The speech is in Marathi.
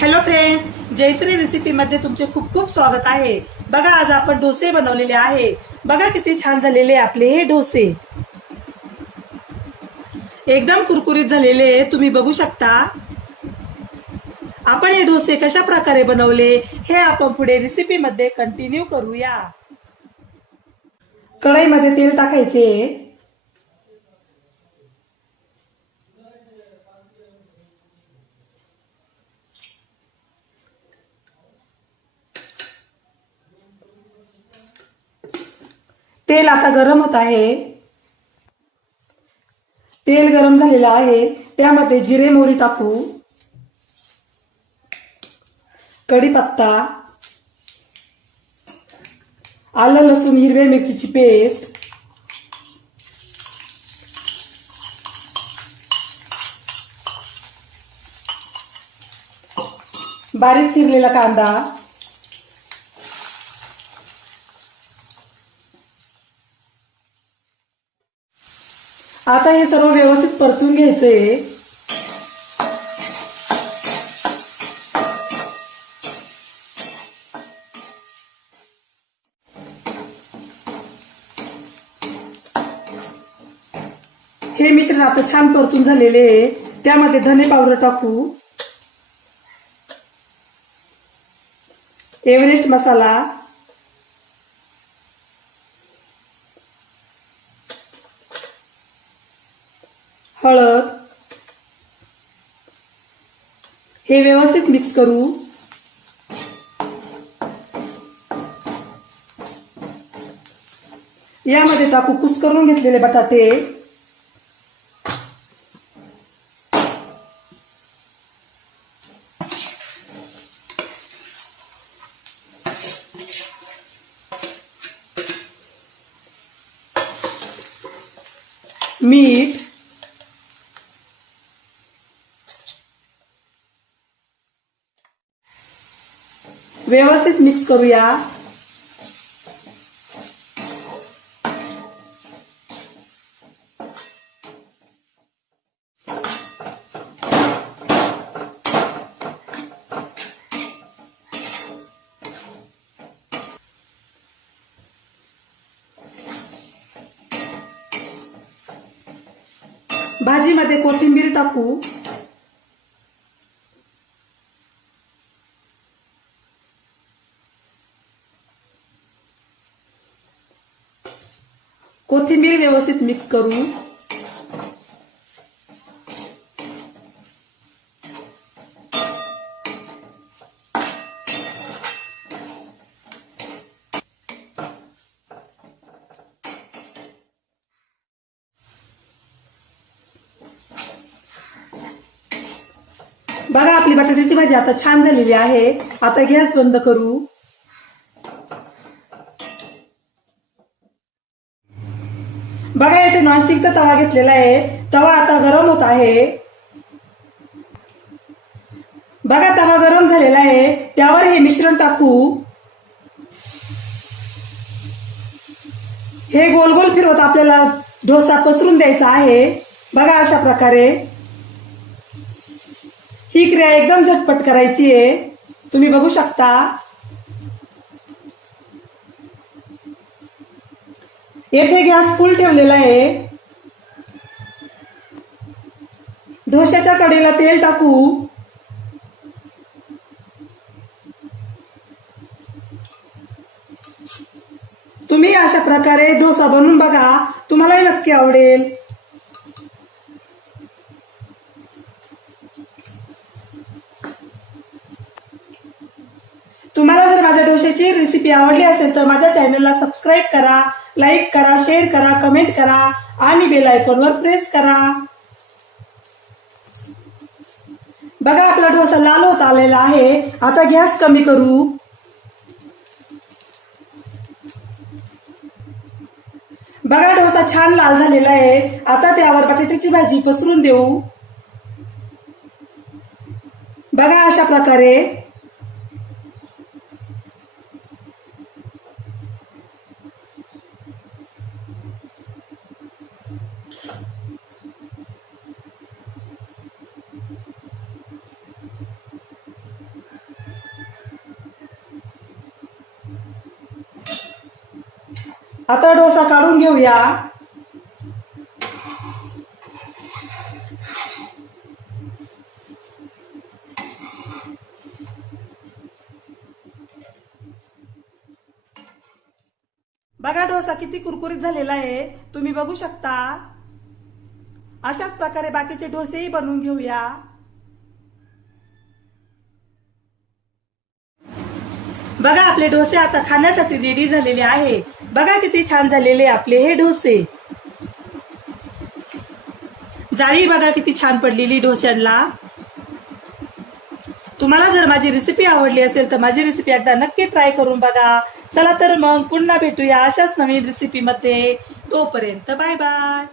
हॅलो फ्रेंड्स, जयश्री रेसिपी मध्ये तुमचे खूप खूप स्वागत आहे। बघा, आज आपण डोसे बनवलेले आहे। बघा किती छान झालेले आपले हे डोसे, एकदम कुरकुरीत झालेले तुम्ही बघू शकता। आपण हे डोसे कशा प्रकारे बनवले हे आपण पुढे रेसिपी मध्ये कंटिन्यू करूया। कढईमध्ये तेल टाकायचे। तेल आता गरम होत आहे। तेल गरम झालेलं आहे, त्यामध्ये जिरे मोहरी टाकू, कढीपत्ता, आलं लसूण हिरव्या मिरचीची पेस्ट, बारीक चिरलेला कांदा, आता हे सर्व व्यवस्थित परतून घ्यायचंय। हे मिश्रण आता छान परतून झालेले आहे, त्यामध्ये धने पावडर टाकू, एव्हरेस्ट मसाला, हळद, हे व्यवस्थित मिक्स करू। यामध्ये टाकू कुस्करून घेतलेले बटाटे, मीठ, व्यवस्थित मिक्स करूया। भाजीमध्ये कोथिंबीर टाकू, कोथिंबीर व्यवस्थित मिक्स करू। बघा, आपली बटाट्याची भाजी आता छान झालेली आहे। आता गॅस बंद करू। बघा, इथे नॉनस्टिकचा तवा घेतलेला आहे, तवा आता गरम होत आहे। बघा, तवा गरम झालेला आहे, त्यावर हे मिश्रण टाकू। हे गोल गोल फिरवत आपल्याला डोसा पसरून द्यायचा आहे। बघा, अशा प्रकारे ही क्रिया एकदम झटपट करायची आहे, तुम्ही बघू शकता। येथे गॅस फुल ठेवलेला आहे। डोश्याच्या कढईला तेल टाकू, तुम्ही अशा प्रकारे डोसा बनवून बघा, तुम्हालाही नक्की आवडेल। तुम्हाला जर माझ्या डोश्याची रेसिपी आवडली असेल तर माझ्या चॅनलला सबस्क्राईब करा, लाईक करा, शेअर करा, कमेंट करा आणि बेल आयकॉनवर प्रेस करा। बघा, आपला डोसा लाल होत आलेला आहे। आता गॅस कमी करू। बघा, डोसा छान लाल झालेला आहे। आता त्यावर बटाट्याची भाजी पसरून देऊ। बघा, अशा प्रकारे आता डोसा काढून घेऊया. बघा डोसा किती कुरकुरीत झालेला आहे, तुम्ही बघू शकता. अशाच प्रकारे बाकीचे डोसेही बनवून घेऊया. बघा आपले डोसे आता खाण्यासाठी रेडी झालेले आहे. बघा किती छान झालेले आपले हे डोसे. जाळी बघा किती छान पडलेली डोस्यांना. तुम्हाला जर माझी रेसिपी आवडली असेल तर माझी रेसिपी एकदा नक्की ट्राय करून बघा. चला तर मग पुन्हा भेटूया अशाच नवीन रेसिपी मध्ये. तोपर्यंत बाय बाय.